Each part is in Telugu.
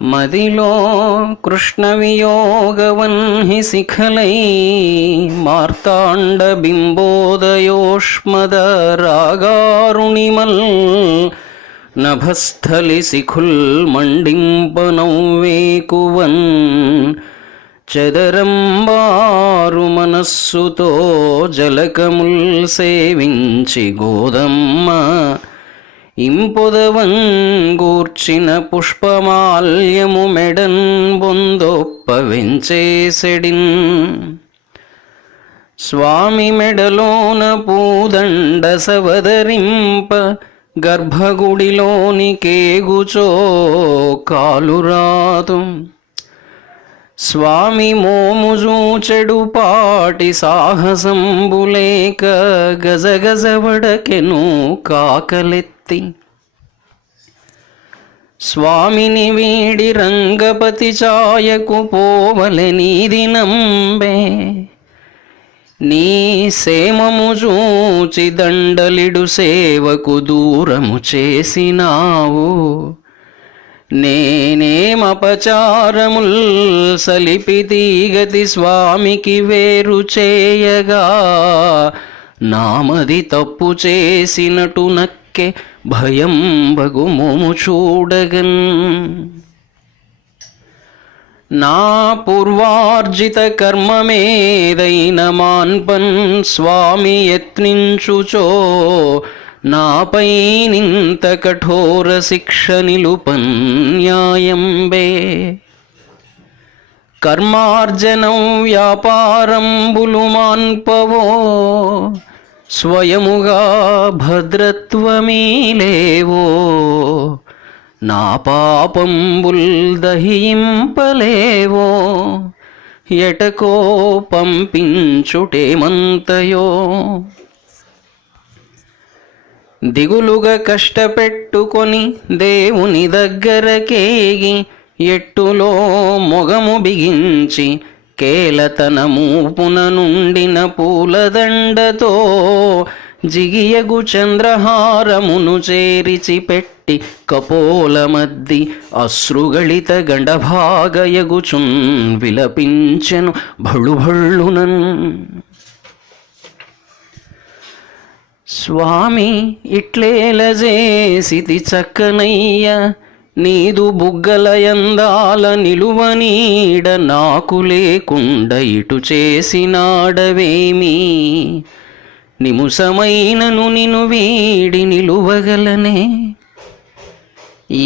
మదిలో కృష్ణ వియోగవన్హి శిఖలై మార్తాండ బింబోదయోష్మద రాగారుణిమల్ నభస్థలి శిఖుల్ మండింపనౌవేకువన్ చదరంబారు మనస్సుతో జలకముల్ సేవించి గోదమ్మ ఇంపొదవంగూర్చిన పుష్పమాల్యము మెడన్ బొందొప్ప వెంచేసెడిన్ స్వామి మెడలోన పూదండ సవదరింప గర్భగుడిలోని కేగుచో కాలురాదు స్వామి మోముజూచెడు పాటి సాహసంబులేక గజగజవడకెను కాకలెత్తి స్వామిని వీడి రంగపతి ఛాయకు పోవలె నీది నంబే నీ సేమము చూచి దండలిడు సేవకు దూరము చేసినావు నేనేమపచారముల్ సలిపి తీగతి స్వామికి వేరు చేయగా నామది తప్పు చేసినటు నక్కె భయం బగుమోము చూడగన్ నా పూర్వార్జిత కర్మమేదైన మాన్పన్ స్వామి యత్నించుచో నాపై నింత కఠోర శిక్ష నిలుపన్యాయంబే కర్మార్జనం వ్యాపారంబులు మాన్పవో స్వయముగా భద్రత్వమీలేవో నా పాపంబుల్ దహింపలేవో ఎటకో పంపించుటేమంతయో దిగులుగా కష్టపెట్టుకొని దేవుని దగ్గరకేగి ఎట్టులో మొగము బిగించి కేలతన మూపున నుండిన పూలదండతో జిగియగు చంద్రహారమును చేరిచి పెట్టి కపోలమద్ది అశ్రుగళిత గండభాగయగుచున్ విలపించెను భళుభళ్ళునన్ స్వామి ఇట్లేలజేసితి చక్కనయ్య నీదు బుగ్గలయందాల నిలువనీడ నాకు లేకుండ ఇటు చేసినాడవేమి నిముసమైనను నిను వీడి నిలువగలనే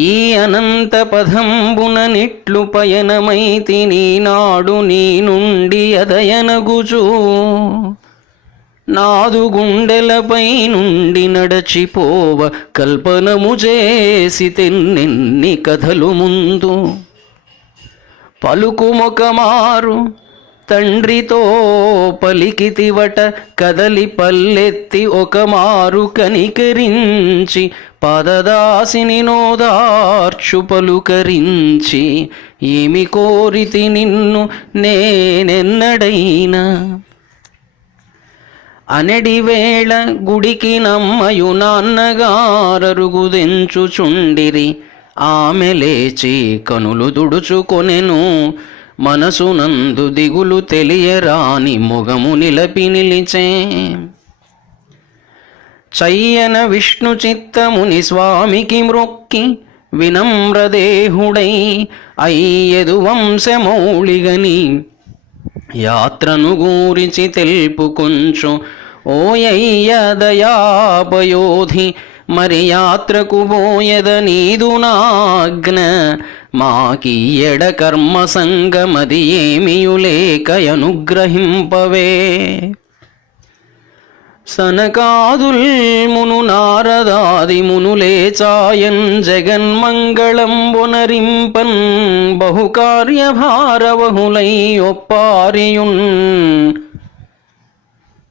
ఈ అనంత పదంబున నిట్లు పయనమైతి నీనాడు నీ నుండి అదయనగుచూ నాదు గుండెలపై నుండి నడచిపోవ కల్పనము చేసి తెన్నెన్ని కథలు ముందు పలుకుమొకమారు తండ్రితో పలికితివట కదలి పల్లెత్తి ఒకమారు కనికరించి పదదాసిని నోదార్చు పలుకరించి ఏమి కోరితి నిన్ను నేనెన్నడైనా అనడివేళ గుడికి నమ్మయు నాన్నగారరుగుదెంచుచుండిరి ఆమె లేచి కనులు దుడుచుకొనెను మనసునందు దిగులు తెలియరాని మొగము నిలపి నిలిచే చయ్యన విష్ణు చిత్తముని స్వామికి మ్రొక్కి వినమ్రదేహుడై అయ్యదు వంశమౌళిగని యాత్రను గూరిచి తెలుపుకొంచు ఓయయ్య దయాపయోధి మరి యాత్రకు పోయద నీదు నాజ్ఞ మాకీయడ కర్మ సంగమది ఏమియులేక అనుగ్రహింపవే సనకాదుల్ మును నారదాది మునులేచాయన్ జగన్మంగళంబునరింపన్ బహుకార్యభారవహులై ఒప్పారియున్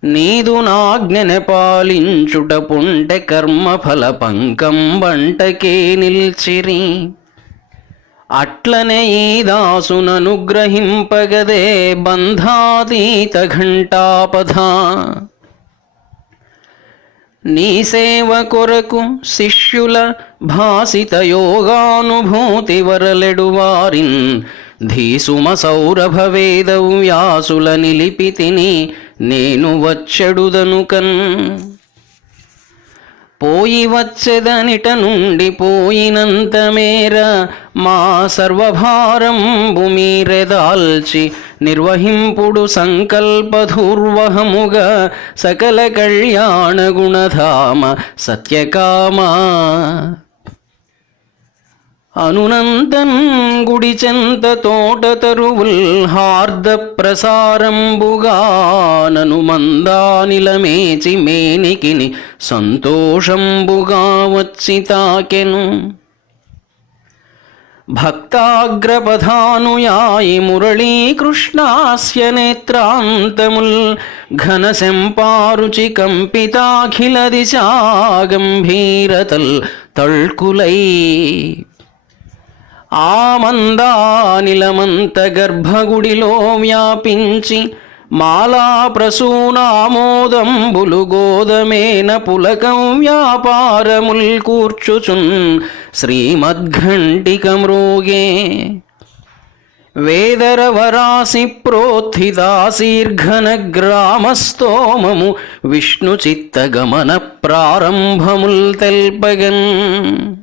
నీదు నాజ్ఞన పాలించుట పుంటె కర్మఫల పంకం బంటకే నిల్చిరి అట్లనే ఈ దాసుననుగ్రహింపగదే బంధాతీత ఘంటాపథ నీ సేవ కొరకు శిష్యుల భాసిత యోగానుభూతి వరలెడువారిన్ ధీసుమ సౌరభ వేద వ్యాసుల నిలిపితిని నేను వచ్చెడుదనుకన్. పోయి వచ్చెదనిట నుండి పోయినంత మేర మా సర్వభారంబు మీరెదాల్చి నిర్వహింపుడు సంకల్పధూర్వహముగా సకల కళ్యాణ గుణధామ సత్యకామా. అనునంతన్ గుడి చెంత తోట తరువుల్ హార్ద ప్రసారంబుగా నను మందానిలమేచి మేనికిని సంతోషంబుగా వచ్చి తాకెను. భక్తాగ్రపధానుయాయి మురళీకృష్ణాస్య నేత్రాంతముల్ ఘనశంపారుచి కంపితాఖిల దిశా గంభీరతల్ తల్కులై. ఆ మందానిలమంత గర్భగుడిలో వ్యాపించి మాలా ప్రసూనామోదంబులు గోదమేన పులకం వ్యాపారముల్ కూర్చుచున్ శ్రీమద్ఘంటిక మ్రోగే. వేదరవరాసి ప్రోత్థితాశీర్ఘన గ్రామస్తోమము విష్ణు చిత్తగమన ప్రారంభముల్ తెల్పగన్.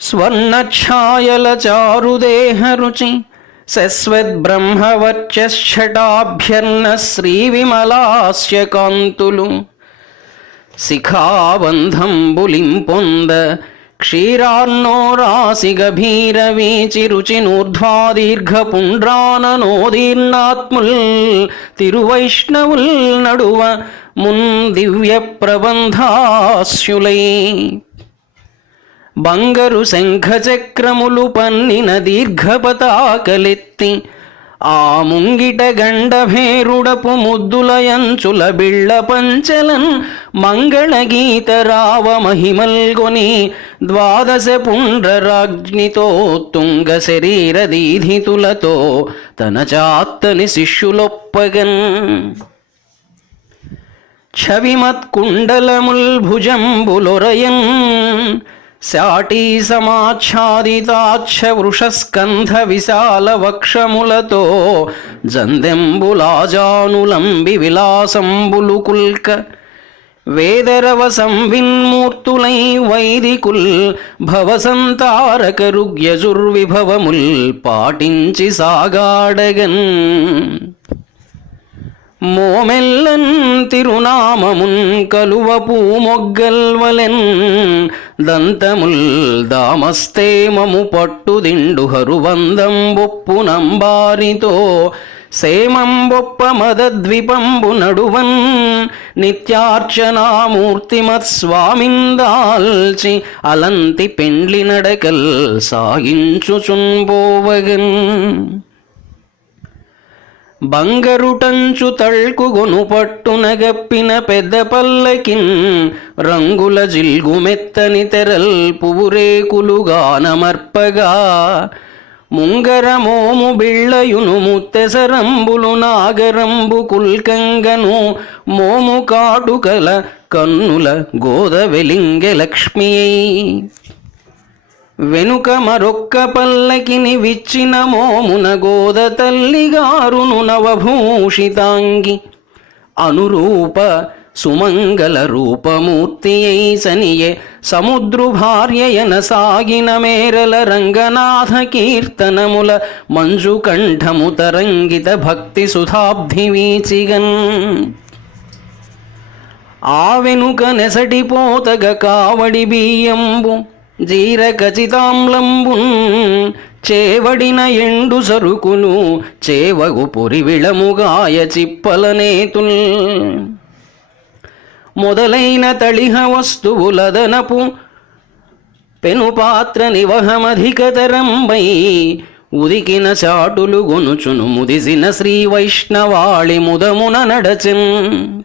స్వర్ణఛాయల చారుదేహ రుచి శశ్వద్బ్రహ్మవర్చశ్ఛటాభ్యర్ణ శ్రీవిమలాస్య కాంతులు. శిఖాబంధంబులింపొంద క్షీరార్ణోరాసి గభీర వీచి రుచినూర్ధ్వాదీర్ఘ పుండ్రాననోదీర్ణాత్ముల్ తిరువైష్ణవుల్ నడువ మున్ దివ్య ప్రబంధాస్యులై. బంగరు శంఖచక్రములు పన్నిన దీర్ఘపతాకలెత్తి ఆ ముంగిట గండభేరుడపు ముద్దులయంచుల బిళ్ళ పంచలన్ మంగళగీత రావ మహిమల్గొని ద్వాదశ పుండ్రరాజ్ఞితో తుంగ శరీర దీధితులతో తన చాత్తని శిష్యులొప్పగన్. ఛవిమత్కుండలముల్ భుజంబులొరయన్ శాటీ సమాచ్ఛాదితాక్ష వృషస్కంధ విశాల వక్షములతో జందెంబులాజానులంబి విలాసంబులు కుల్క. వేదరవ సంవిన్మూర్తులై వైదికుల్ భవసంతారక రుగ్యజుర్విభవముల్ పాటించి సాగాడగన్. మోమెల్లన్ తిరునామమున్ కలువ పూమొగ్గల్వలెన్ దంతముల్ దామస్తేమము పట్టుదిండు హరువందం బొప్పు నంబారితో సేమంబొప్ప మదద్విపంబు నడువన్ నిత్యార్చనామూర్తిమత్స్వామిందాల్చి అలంతి పెండ్లి నడకల్ సాగించుచున్బోవగన్. బంగరుటంచు తళ్కుగొను పట్టునగప్పిన పెద్ద పల్లకిన్ రంగుల జిల్గుమెత్తని తెరల్ పువురేకులుగానమర్పగా. ముంగరమోము బిళ్ళయును ముత్తెసరంబులు నాగరంబు కుల్కంగను మోము కాటుకల కన్నుల గోద వెలింగె లక్ష్మియై. వెనుక మరొక్క పల్లకిని విచ్చిన మోమున గోద తల్లిగారును నవభూషితాంగి. అనురూప సుమంగళ రూపమూర్తి సనియే సముద్రు భార్యయన సాగిన మేరల రంగనాథ కీర్తనముల మంజు కంఠము తరంగిత భక్తి సుధాబ్ధి వీచిగన్. ఆ వెనుక నెసటిపోతగ కావడి బియ్యంబు జీర ఖచితామ్లంబున్ చేవడిన ఎండు సరుకులు చేవగు పొరివిళముగాయ చిప్పలనేతుల్. మొదలైన తళిహ వస్తువులదనపు పెనుపాత్ర నివహమధికతరంబై ఉదికిన చాటులు గొనుచును ముదిసిన శ్రీ వైష్ణవాళి ముదమున నడచెన్.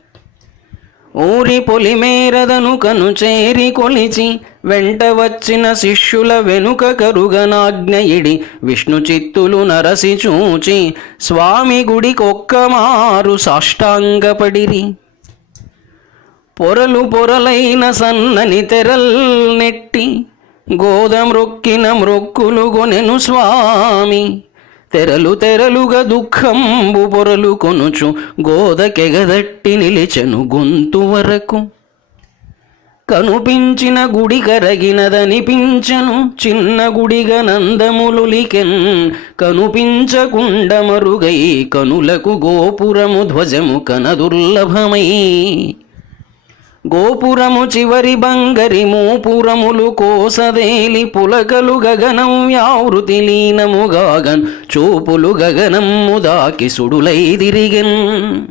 ఊరి పొలిమేరదను కను చేరి కొలిచి వెంట వచ్చిన శిష్యుల వెనుక కరుగనాజ్ఞయిడి విష్ణు చిత్తులు నరసి చూచి స్వామి గుడికొక్కమారు సాష్టాంగపడిరి. పొరలు పొరలైన సన్నని తెరల్ నెట్టి గోద మ్రొక్కిన మ్రొక్కులు గొనెను స్వామి. తెరలు తెరలుగా దుఃఖంబు పొరలు కొనుచు గోదకెగదట్టి నిలిచెను గొంతు వరకు. కనుపించిన గుడి కరగినదనిపించను చిన్న గుడిగా నందములులికెన్. కనుపించకుండ మరుగై కనులకు గోపురము ధ్వజము కనదుర్లభమై. గోపురము చివరి బంగరి మూపురములు కోసదేలి పులకలు గగనం వ్యావృతి లీనముగాగన్. చూపులు గగనము దాకి సుడులై తిరిగెన్.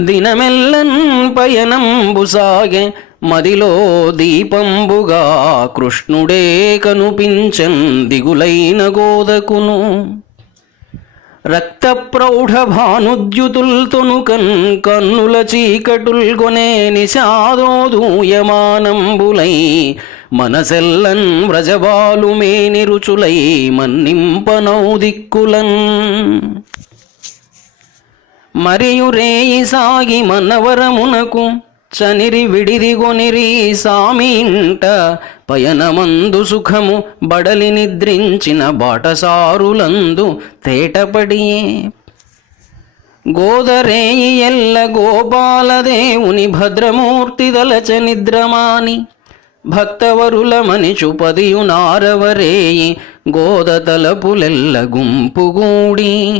దినమెల్లన్ పయనంబు సాగె మదిలో దీపంబుగా కృష్ణుడే కనుపించన్ దిగులైన గోదకును. రక్త ప్రౌఢ భానుద్యుతుల్ తొనుకన్ కన్నుల చీకటుల్ గొనే నిశాదోదూయమానంబులై. మనసెల్లన్ వ్రజబాలు మేని రుచులై మన్నింపనౌ దిక్కులన్. మరియు రేయి సాగి మనవరమునకు చనిరి విడిదిగొనిరి సామి ఇంట. పయనమందు సుఖము బడలి నిద్రించిన బాటసారులందు తేటపడియే. గోదరేయి ఎల్ల గోపాలదేవుని భద్రమూర్తి దలచ నిద్రమాని. భక్తవరుల మనిచు పదియు నారవరేయి గోద తలపులెల్ల గుంపుగూడి.